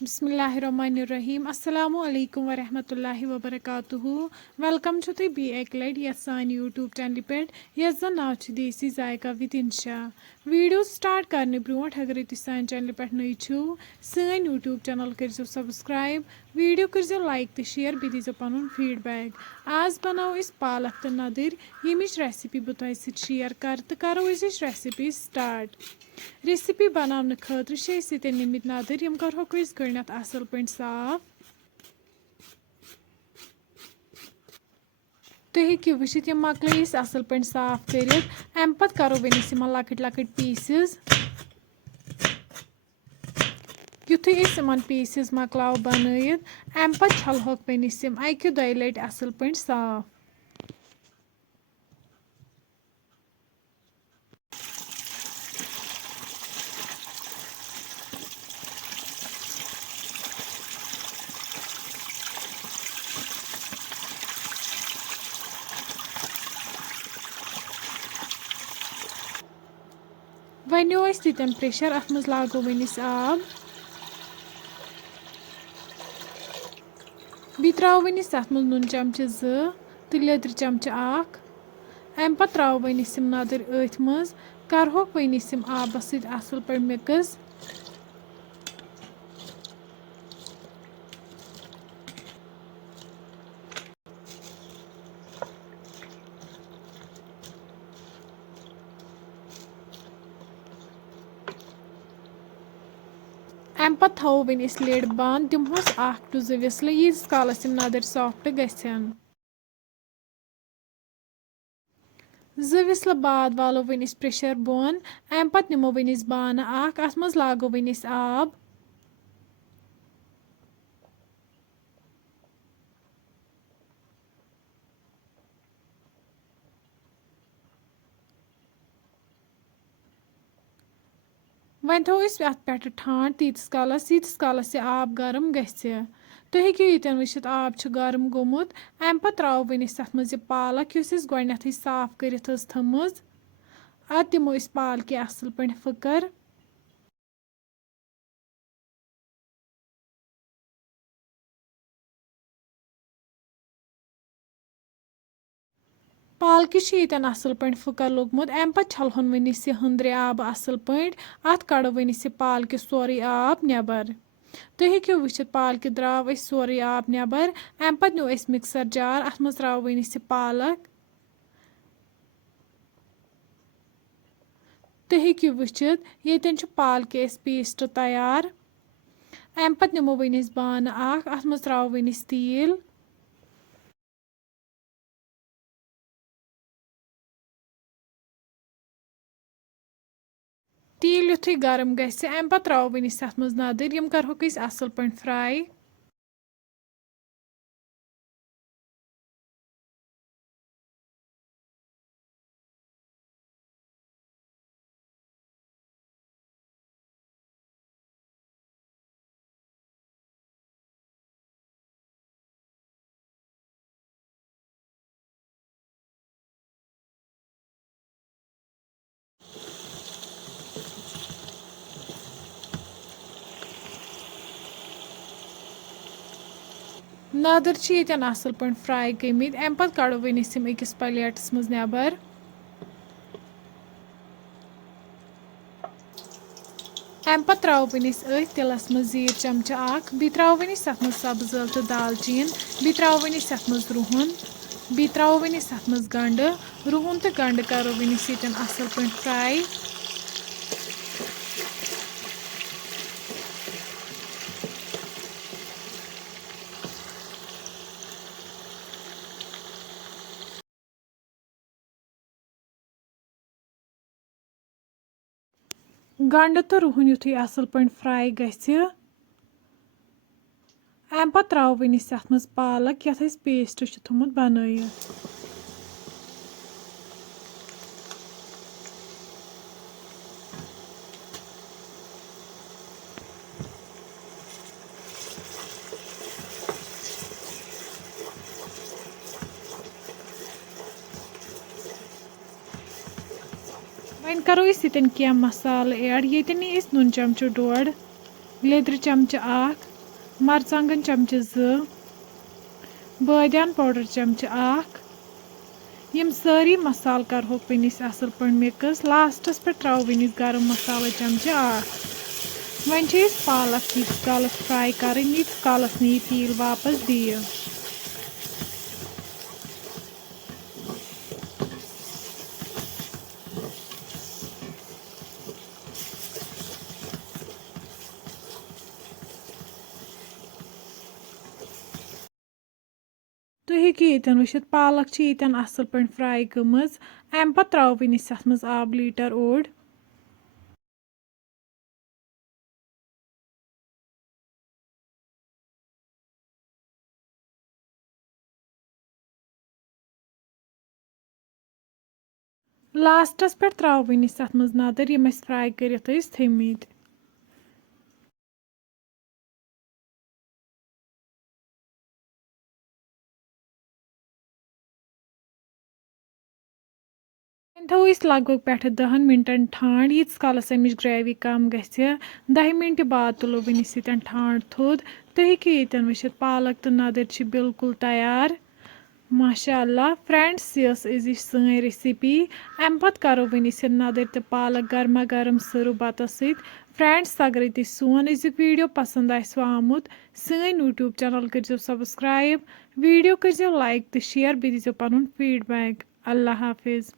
बिस्मिल्लाहिर्रहमानिर्रहीम अस्सलामु अलैकुम वरहमतुल्लाहि वबरकातुहू वेलकम छो तुई बी एक लट ये सान यूट्यूब चैनल पे यस जन नाव छ देसी जायका विद इंशा वीडियो स्टार्ट करने ब्रोट अगर तुम सान चैनल पे नई छो सान यूट्यूब चैनल करो सब्सक्राइब वीडियो करो लाइक तो शेयर बे दीजो पन फीडबैक आज बनाओ इस पालक तो नदर यमिच रेसिपी बह तुह शेयर कर तो करो रेसिपी स्टार्ट रेसिपी बनाने खतर निमित नदर यम करोक गणत असल पे साफ तुम हेकि वुचित यम मकल असल पे साफ कर अम पत करो वनिस लकट लकट पीसेस युथु पीसेस मकलाव बनयत अम पत छलहोक वनिस अकि दो लट असल पे साफ वनो तीतन प्रेशर अत मज लागो वनिस आब बी त्रो वनिस अत मज नुन चमच 2 तो लेदर चमच 1 अम पत त्रो वनिस नदर अथ मज करहोक वनिस आबस सत असल पे मिक्स अम पत थो वनिस लिड बंद दिमहोस 1 to 2 विसल यीस कालस नदर सॉफ्ट गसन 2 विसल बाद वालो वनिस प्रेशर बोन अम पत निमो वनिस बान अत मज लागो वनिस आब वन थो अत पे ठांड तीस कालस यह आब गर्म गि तुम हेको ये वुचित आब गर्म गोमुत अम पत त्रो वनिस अत मज पालक गथ साफ कर थमज अत दिमो पालक असल पे फुकर पालक ये असल पे फुकर लोगमुत अम पे छलहन वनिस हंद्रे आब असल पे अत कड़ो वनिस पालक सोरे आब नबर तुम हेको वुचित पालक द्राव सोरे आब नबर अम पे नो मिक्सर जार अत मज त्रो वनिस पालक तुम हेको वुचित ये पालक पेस्ट तैयार अम पे निमो वनिस बान अत मज त्रो वनिस तेल तेल युथु गर्म गि अम पे त्रो वनिस अत मज नदर यम करहोक असल पे फ्राई नदर ये असल पे फ्राई गमित अम पे कड़ो वनिस अकिस प्लेटस मज नबर अम पे त्रो वनिस तिलस मज जीर चमच 1 बी त्रो वनिस अत मज सब्ज ٲl तो दालचीन बी त्रो वनिस अत मज रुहन बी त्रो वनिस अत मज गंड रुहन तो गंड करो वनिस असल पे फ्राई गंड तो रुहन युथु असल पे फ्राई गि अम पे त्रो वनिस अत मज पालक यथ पेस्ट थोमुत बनयित वन करो क्या मसाल ऐड ये नुन चमचो 1.5 लेदर चमचह आख, मरचांगन चमचह 2, बादियान पाउडर चमचह आख। यम सारी मसाल करहोक वनिस असल पे मिक्स। लास्टस पे त्रो वनिस गरम मसाला चमचह आख। वन पालक यीस कालस फ्राई कर, यीस कालस नी फील वापस दिए। तुम हेकि यतन वुचित पालक यतन असल पे फ्राई गमज। अम पत त्रो वनिस अथ मज आब लीटर ओड। लास्टस पे त्रो वनिस अथ मज नदर यम फ्राई कर थमित। थो लग भग पे 10 मिनटन ठांड, यीस कालस अमिच ग्रेवी कम गि। 10 मिनट बाद तुलो वनिस ठांड थोद। तुम हेकि यतन वुचित पालक तो नदर बिल्कुल तैयार। माशाअल्लाह फ्रेंड्स, यह अजिच सन रेसिपी। अम पत करो वनिस नदर तो पालक गर्मा गर्म सर्व बतस सत। फ्रेंड्स, अगर तुम सोन अजुक वीडियो पसंद आमुत, सन यूट्यूब चैनल कर सब्सक्राइब, वीडियो कर लाइक तो शेयर, बे दीजिए पनुन फीडबैक। अल्लाह हाफिज।